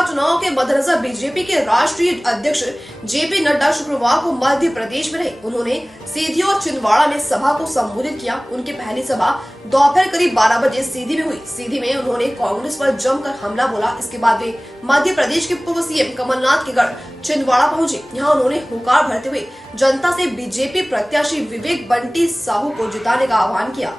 लोकसभा चुनाव के मद्देनजर बीजेपी के राष्ट्रीय अध्यक्ष जेपी नड्डा शुक्रवार को मध्य प्रदेश में रहे। उन्होंने सीधी और छिंदवाड़ा में सभा को संबोधित किया। उनकी पहली सभा दोपहर करीब 12 बजे सीधी में हुई। सीधी में उन्होंने कांग्रेस पर जमकर हमला बोला। इसके बाद वे मध्य प्रदेश के पूर्व सीएम कमलनाथ के गढ़ छिंदवाड़ा पहुंचे। यहाँ उन्होंने हुंकार भरते हुए जनता से बीजेपी प्रत्याशी विवेक बंटी साहू को जिताने का आह्वान किया।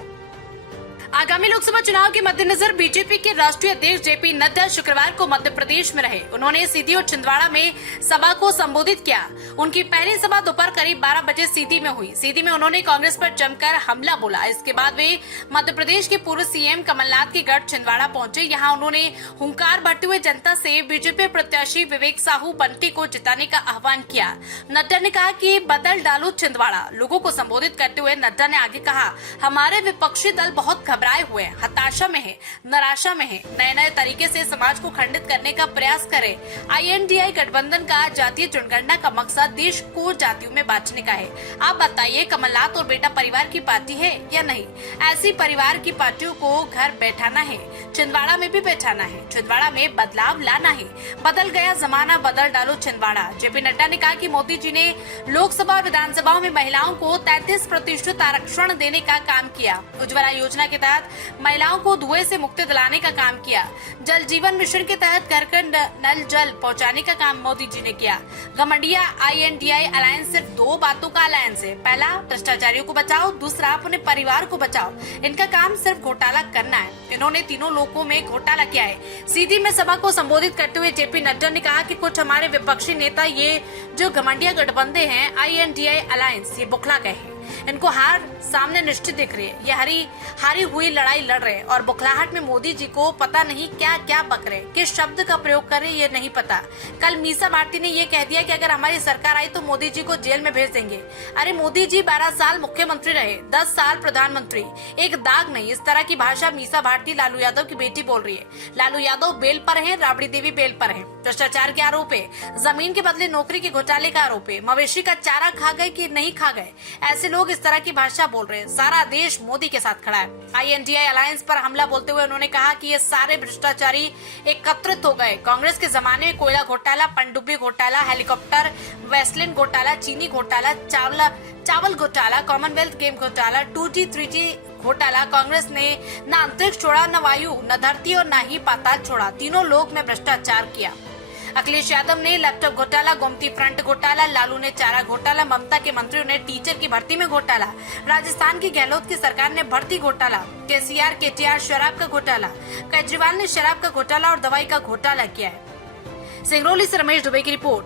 आगामी लोकसभा चुनाव के मद्देनजर बीजेपी के राष्ट्रीय अध्यक्ष जेपी नड्डा शुक्रवार को मध्य प्रदेश में रहे। उन्होंने सीधी और छिंदवाड़ा में सभा को संबोधित किया। उनकी पहली सभा दोपहर करीब 12 बजे सीधी में हुई। सीधी में उन्होंने कांग्रेस पर जमकर हमला बोला। इसके बाद वे मध्य प्रदेश के पूर्व सीएम कमलनाथ के गढ़ छिंदवाड़ा पहुंचे। यहाँ उन्होंने हुंकार भरते हुए जनता से बीजेपी प्रत्याशी विवेक साहू बंटी को जिताने का आह्वान किया। नड्डा ने कहा कि बदल डालो छिंदवाड़ा। लोगों को संबोधित करते हुए नड्डा ने आगे कहा, हमारे विपक्षी दल बहुत घबराए हुए, हताशा में है, निराशा में है, नए नए तरीके से समाज को खंडित करने का प्रयास करें। INDI गठबंधन का जातीय जनगणना का मकसद देश को जातियों में बांटने का है। आप बताइए, कमलनाथ और बेटा परिवार की पार्टी है या नहीं? ऐसी परिवार की पार्टियों को घर बैठाना है, छिंदवाड़ा में भी बैठाना है, छिंदवाड़ा में बदलाव लाना है। बदल गया जमाना, बदल डालो छिंदवाड़ा। जेपी नड्डा ने कहा कि मोदी जी ने लोकसभा और विधानसभाओं में महिलाओं को 33% आरक्षण देने का काम किया। उज्ज्वला योजना के तहत महिलाओं को धुएं से मुक्ति दिलाने का काम किया। जल जीवन मिशन के तहत घर घर नल जल पहुंचाने का काम मोदी जी ने किया। घमंडिया INDI अलायंस सिर्फ दो बातों का अलायंस है। पहला, भ्रष्टाचारियों को बचाओ, दूसरा, अपने परिवार को बचाओ। इनका काम सिर्फ घोटाला करना है। इन्होंने तीनों लोगों में घोटाला किया है। सीधी में सभा को संबोधित करते हुए जेपी नड्डा ने कहा कि कुछ हमारे विपक्षी नेता, ये जो घमंडिया गठबंधन है INDI अलायंस, ये बुखला गए हैं। इनको हार सामने निश्चित दिख रही है। ये हारी हुई लड़ाई लड़ रहे हैं और बुखलाहट में मोदी जी को पता नहीं क्या क्या बक रहे, किस शब्द का प्रयोग कर रहे ये नहीं पता। कल मीसा भारती ने ये कह दिया कि अगर हमारी सरकार आई तो मोदी जी को जेल में भेज देंगे। अरे मोदी जी 12 साल मुख्यमंत्री रहे, 10 साल प्रधानमंत्री, एक दाग नहीं। इस तरह की भाषा मीसा भारती लालू यादव की बेटी बोल रही है। लालू यादव बेल पर है, राबड़ी देवी बेल पर है। भ्रष्टाचार के आरोप है, जमीन के बदले नौकरी के घोटाले का आरोप है। मवेशी का चारा खा गए कि नहीं खा गए, ऐसे लोग इस तरह की भाषा बोल रहे हैं। सारा देश मोदी के साथ खड़ा है। INDI अलायंस पर हमला बोलते हुए उन्होंने कहा कि ये सारे भ्रष्टाचारी एकत्रित हो गए। कांग्रेस के जमाने में कोयला घोटाला, पनडुब्बी घोटाला, हेलीकॉप्टर, वेस्लिन घोटाला, चीनी घोटाला, चावल घोटाला, कॉमनवेल्थ गेम घोटाला, 2G 3G घोटाला। कांग्रेस ने न अंतरिक्ष छोड़ा, न वायु, न धरती और न ही पाताल छोड़ा। तीनों लोक में भ्रष्टाचार किया। अखिलेश यादव ने लैपटॉप घोटाला, गोमती फ्रंट घोटाला, लालू ने चारा घोटाला, ममता के मंत्रियों ने टीचर की भर्ती में घोटाला, राजस्थान की गहलोत की सरकार ने भर्ती घोटाला, KTR शराब का घोटाला, केजरीवाल ने शराब का घोटाला और दवाई का घोटाला किया है। सिंगरौली से रमेश दुबे की रिपोर्ट।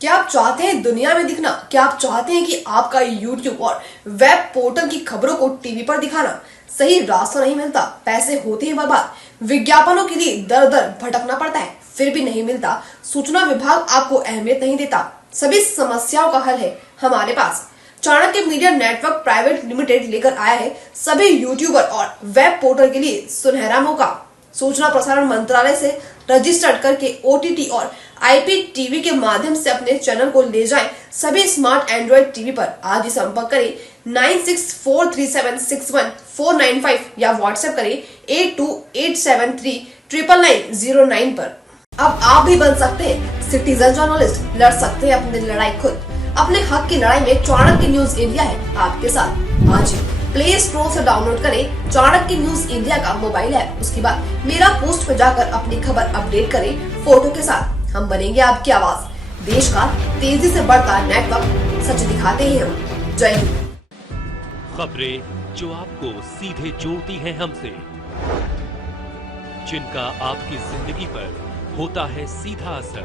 क्या आप चाहते हैं दुनिया में दिखना? क्या आप चाहते हैं कि आपका YouTube और वेब पोर्टल की खबरों को टीवी पर दिखाना? सही रास्ता नहीं मिलता, पैसे होते हैं बर्बाद, विज्ञापनों के लिए दर दर भटकना पड़ता है, फिर भी नहीं मिलता, सूचना विभाग आपको अहमियत नहीं देता। सभी समस्याओं का हल है हमारे पास। Chanakya media network private limited लेकर आया है सभी यूट्यूबर और वेब पोर्टल के लिए सुनहरा मौका। सूचना प्रसारण मंत्रालय से रजिस्टर्ड करके OTT और IPTV के माध्यम से अपने चैनल को ले जाएं सभी स्मार्ट एंड्रॉइड टीवी पर। आज ही संपर्क करें 9643761495 या व्हाट्सएप करें 8287399909 पर। अब आप भी बन सकते हैं सिटीजन जर्नलिस्ट, लड़ सकते हैं अपनी लड़ाई खुद। अपने हक की लड़ाई में चाणक्य न्यूज इंडिया है आपके साथ। आज ही प्ले स्टोर से डाउनलोड करें चाणक्य न्यूज इंडिया का मोबाइल ऐप। उसके बाद मेरा पोस्ट पर जाकर अपनी खबर अपडेट करें फोटो के साथ। हम बनेंगे आपकी आवाज, देश का तेजी से बढ़ता नेटवर्क, सच दिखाते हैं हम। जय हिंद। खबरें जो आपको सीधे जोड़ती हैं हमसे, जिनका आपकी जिंदगी पर होता है सीधा असर,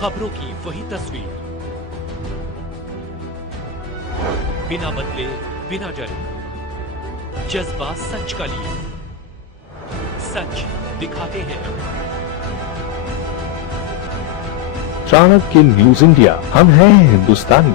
खबरों की वही तस्वीर, बिना बदले बिना डरे, जज्बा सच का लिए, सच दिखाते हैं। चाणक्य न्यूज इंडिया, हम हैं हिंदुस्तानी।